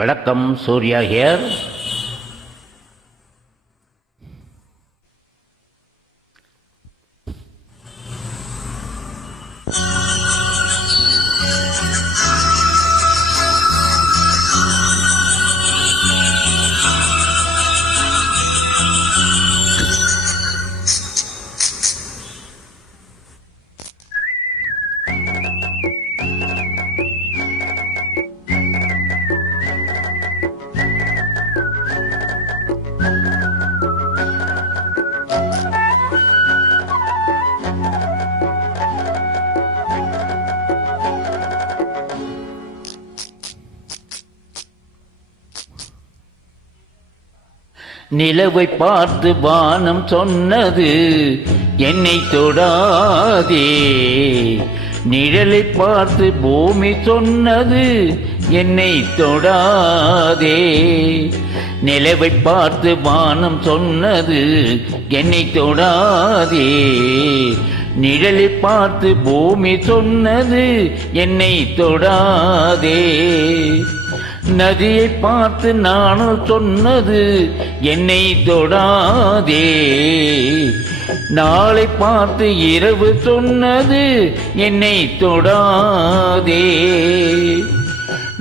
வணக்கம், சூர்யா ஹியர். நிலவை பார்த்து வானம் சொன்னது என்னை தொடாதே, நிழலை பார்த்து பூமி சொன்னது என்னை தொடாதே. நிலவை பார்த்து வானம் சொன்னது என்னை தொடாதே, நிழலை பார்த்து பூமி சொன்னது என்னை தொடாதே. நதியை பார்த்து நானும் சொன்னது என்னை தொடாதே, நாளை பார்த்து இரவு சொன்னது என்னை தொடாதே.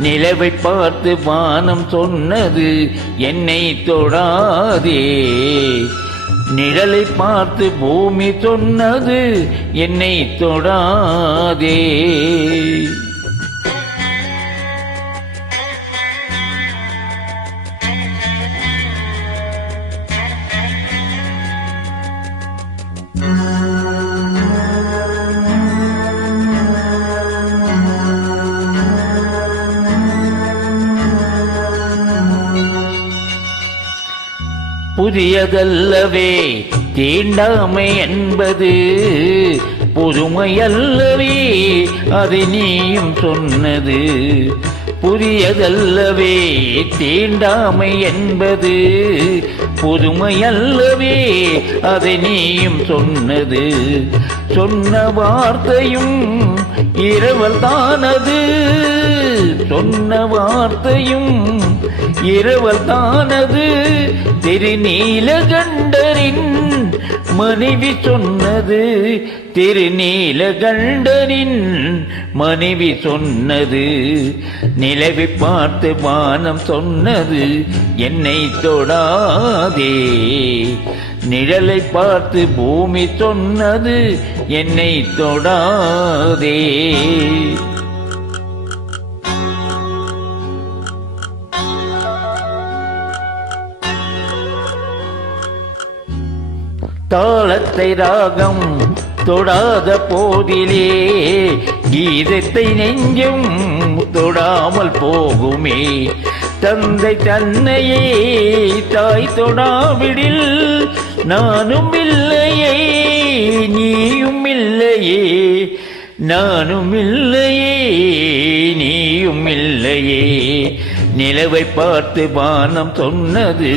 நிலவை பார்த்து வானம் சொன்னது என்னை தொடாதே, நிழலை பார்த்து பூமி சொன்னது என்னை தொடாதே. புதியதல்லவே தீண்டாமை என்பது, புதுமையல்லவே அதை நீயும் சொன்னது. புதியதல்லவே தீண்டாமை என்பது, புதுமையல்லவே அதை நீயும் சொன்னது. சொன்ன வார்த்தையும் இரவல் தானது, சொன்ன வார்த்தையும் இரவல் தானது. திருநீலகண்டரின் மனைவி சொன்னது, திருநீலகண்டரின் மனைவி சொன்னது. நிலவை பார்த்து வானம் சொன்னது என்னை தொடாதே, நிழலை பார்த்து பூமி சொன்னது என்னை தொடாதே. தாளத்தை ராகம் தொடாத போதிலே கீதத்தை நெஞ்சும் தொடாமல் போகுமே. தந்தை தன்னையே தாய் தொடாவிடில் நானும் இல்லையே, நீயும் இல்லையே, நானும் இல்லையே, நீயும் இல்லையே. நிலவை பார்த்து வானம் சொன்னது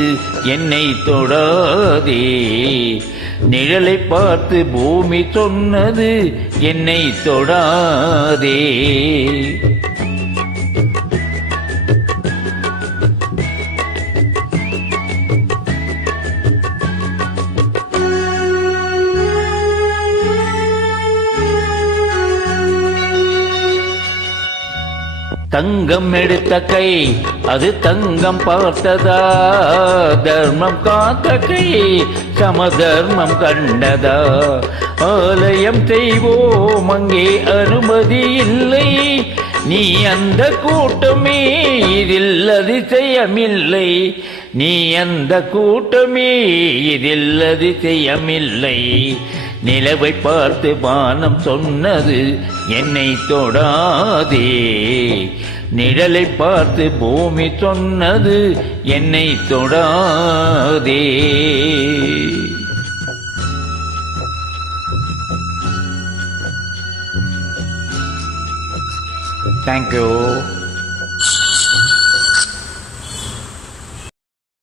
என்னை தொடாதே, நிழலை பார்த்து பூமி சொன்னது என்னை தொடாதே. தங்கம் எடுத்த கை அது தங்கம் பார்த்ததா, தர்மம் காத்த கை சமதர்மம் கண்டதா. ஆலயம் செய்வோம் அங்கே அனுமதி இல்லை, நீ அந்த கூட்டமே இதில் அதிசயமில்லை, நீ அந்த கூட்டமே இதில் அதிசயமில்லை. நிலவை பார்த்து வானம் சொன்னது என்னை தொடாதே, நிழலை பார்த்து பூமி சொன்னது என்னை தொடாதே. Thank you.